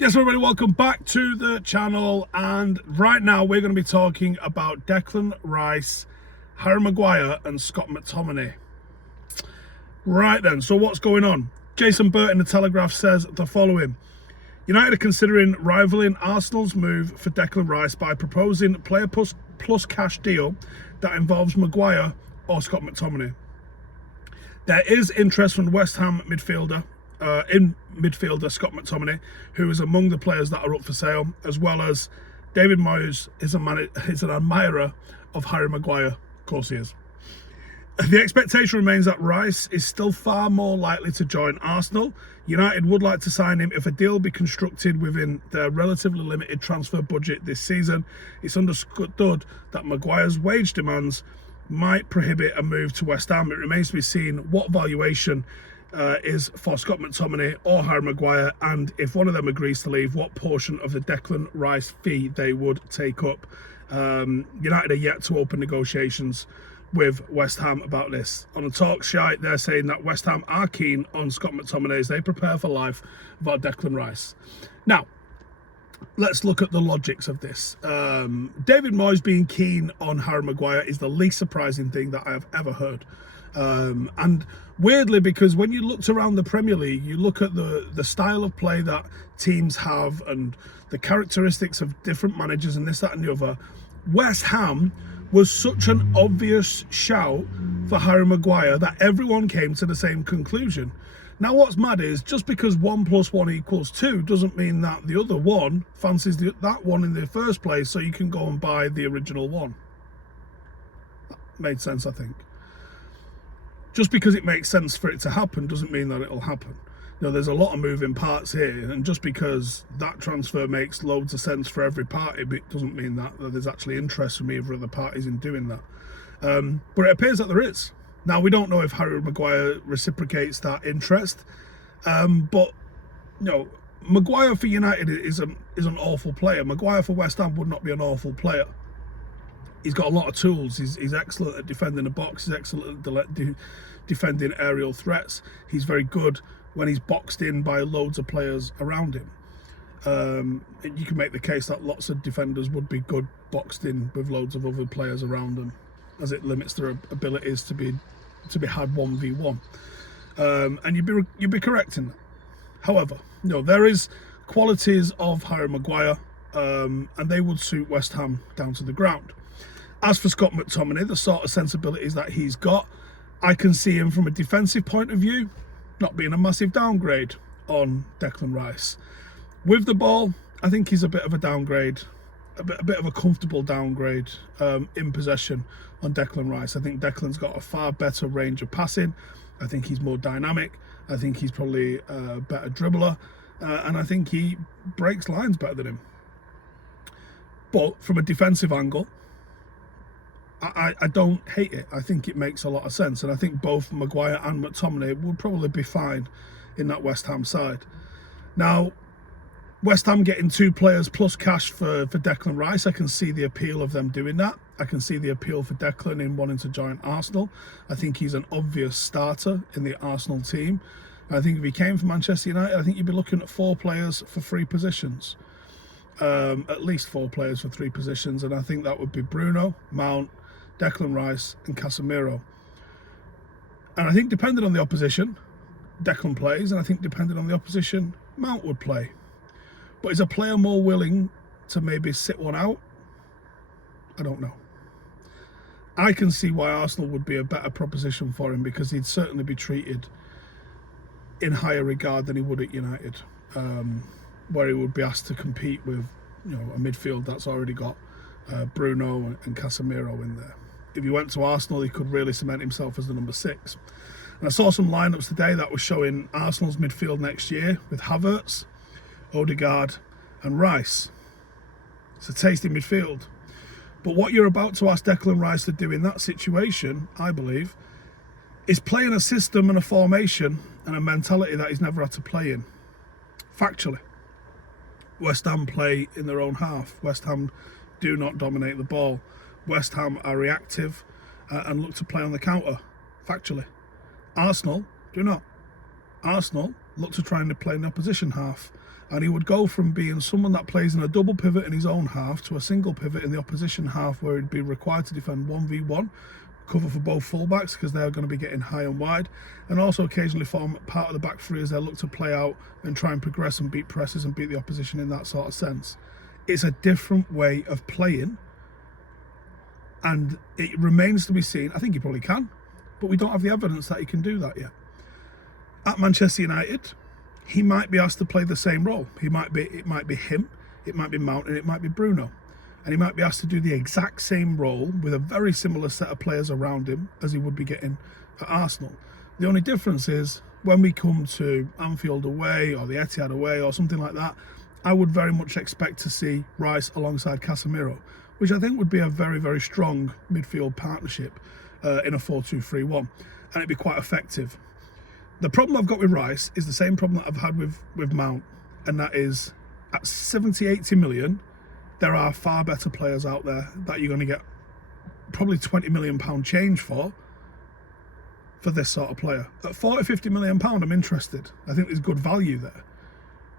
Yes, everybody, welcome back to the channel, and right now we're going to be talking about Declan Rice, Harry Maguire and Scott McTominay. Right then, so what's going on? Burt in the Telegraph says the following. United are considering rivaling Arsenal's move for Declan Rice by proposing a player plus cash deal that involves Maguire or Scott McTominay. There is interest from West Ham midfielder Scott McTominay, who is among the players that are up for sale, as well as David Moyes is an admirer of Harry Maguire. Of course he is. The expectation remains that Rice is still far more likely to join Arsenal. United would like to sign him if a deal be constructed within their relatively limited transfer budget this season. It's understood that Maguire's wage demands might prohibit a move to West Ham. It remains to be seen what valuation is for Scott McTominay or Harry Maguire, and if one of them agrees to leave, what portion of the Declan Rice fee they would take up. United are yet to open negotiations with West Ham about this. On the talk shite, they're saying that West Ham are keen on Scott McTominay as they prepare for life about Declan Rice. Now, let's look at the logics of this. David Moyes being keen on Harry Maguire is the least surprising thing that I have ever heard. And weirdly, because when you looked around the Premier League, you look at the style of play that teams have and the characteristics of different managers and this, that and the other, West Ham was such an obvious shout for Harry Maguire that everyone came to the same conclusion. Now, what's mad is just because 1 + 1 = 2 doesn't mean that the other one fancies that one in the first place, so you can go and buy the original one. That made sense, I think. Just because it makes sense for it to happen doesn't mean that it'll happen. You know, there's a lot of moving parts here, and just because that transfer makes loads of sense for every party, it doesn't mean that there's actually interest from either of the parties in doing that. But it appears that there is. Now, we don't know if Harry Maguire reciprocates that interest, but you know, Maguire for United is an awful player. Maguire for West Ham would not be an awful player. He's got a lot of tools. He's excellent at defending the box. He's excellent at defending aerial threats. He's very good when he's boxed in by loads of players around him. You can make the case that lots of defenders would be good boxed in with loads of other players around them, as it limits their abilities to be had 1v1. And you'd be correct in that. However, you know, there is qualities of Harry Maguire, and they would suit West Ham down to the ground. As for Scott McTominay, the sort of sensibilities that he's got, I can see him from a defensive point of view not being a massive downgrade on Declan Rice. With the ball, I think he's a bit of a downgrade, a bit of a comfortable downgrade in possession on Declan Rice. I think Declan's got a far better range of passing. I think he's more dynamic. I think he's probably a better dribbler, and I think he breaks lines better than him. But from a defensive angle, I don't hate it. I think it makes a lot of sense, and I think both Maguire and McTominay would probably be fine in that West Ham side. Now, West Ham getting 2 players plus cash for Declan Rice, I can see the appeal of them doing that. I can see the appeal for Declan in wanting to join Arsenal. I think he's an obvious starter in the Arsenal team. I think if he came from Manchester United, I think you'd be looking at 4 players for 3 positions. At least 4 players for 3 positions, and I think that would be Bruno, Mount, Declan Rice and Casemiro. And I think depending on the opposition, Declan plays, and I think depending on the opposition, Mount would play. But is a player more willing to maybe sit one out? I don't know. I can see why Arsenal would be a better proposition for him, because he'd certainly be treated in higher regard than he would at United, where he would be asked to compete with, you know, a midfield that's already got Bruno and Casemiro in there. If he went to Arsenal, he could really cement himself as the number 6. And I saw some lineups today that was showing Arsenal's midfield next year with Havertz, Odegaard and Rice. It's a tasty midfield. But what you're about to ask Declan Rice to do in that situation, I believe, is play in a system and a formation and a mentality that he's never had to play in. Factually. West Ham play in their own half. West Ham do not dominate the ball. West Ham are reactive and look to play on the counter, factually. Arsenal do not. Arsenal look to try and play in the opposition half And he would go from being someone that plays in a double pivot in his own half to a single pivot in the opposition half, where he'd be required to defend 1v1, cover for both fullbacks because they're going to be getting high and wide, and also occasionally form part of the back three as they look to play out and try and progress and beat presses and beat the opposition in that sort of sense. It's a different way of playing, and it remains to be seen. I think he probably can, but we don't have the evidence that he can do that yet. At Manchester United, he might be asked to play the same role. It might be him, it might be Mount, and it might be Bruno. And he might be asked to do the exact same role with a very similar set of players around him as he would be getting at Arsenal. The only difference is when we come to Anfield away or the Etihad away or something like that, I would very much expect to see Rice alongside Casemiro, which I think would be a very, very strong midfield partnership in a 4-2-3-1, and it'd be quite effective. The problem I've got with Rice is the same problem that I've had with Mount, and that is at 70-80 million, there are far better players out there that you're going to get probably £20 million change for this sort of player. At £40-50 million, I'm interested. I think there's good value there.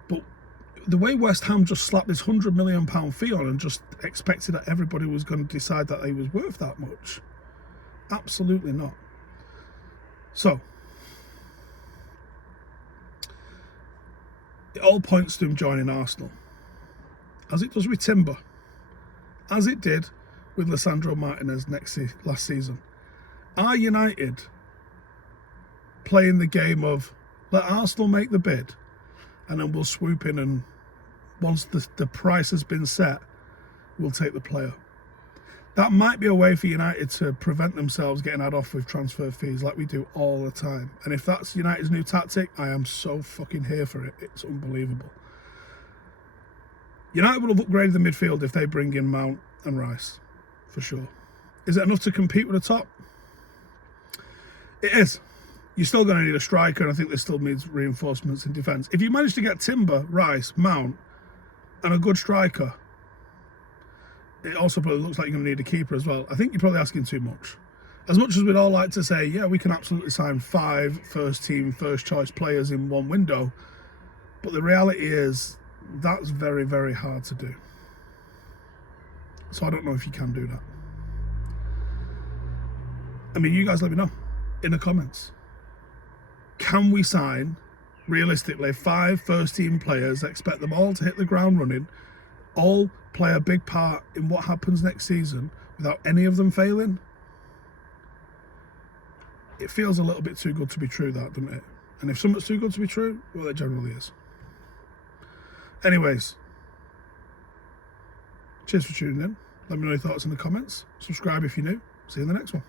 But the way West Ham just slapped this £100 million fee on and just expected that everybody was going to decide that he was worth that much, absolutely not. So it all points to him joining Arsenal, as it does with Timber, as it did with Lisandro Martinez last season. Are United playing the game of let Arsenal make the bid and then we'll swoop in, and once the price has been set, we'll take the player? That might be a way for United to prevent themselves getting had off with transfer fees like we do all the time. And if that's United's new tactic, I am so fucking here for it. It's unbelievable. United will have upgraded the midfield if they bring in Mount and Rice, for sure. Is it enough to compete with the top? It is. You're still going to need a striker, and I think there still needs reinforcements in defence. If you manage to get Timber, Rice, Mount, and a good striker, it also probably looks like you're going to need a keeper as well. I think you're probably asking too much. As much as we'd all like to say, yeah, we can absolutely sign 5 first-team, first-choice players in one window, but the reality is that's very, very hard to do. So I don't know if you can do that. I mean, you guys let me know in the comments. Can we sign, realistically, 5 first-team players, expect them all to hit the ground running, all play a big part in what happens next season without any of them failing? It feels a little bit too good to be true, that, doesn't it? And if something's too good to be true, well, it generally is. Anyways, cheers for tuning in. Let me know your thoughts in the comments. Subscribe if you're new. See you in the next one.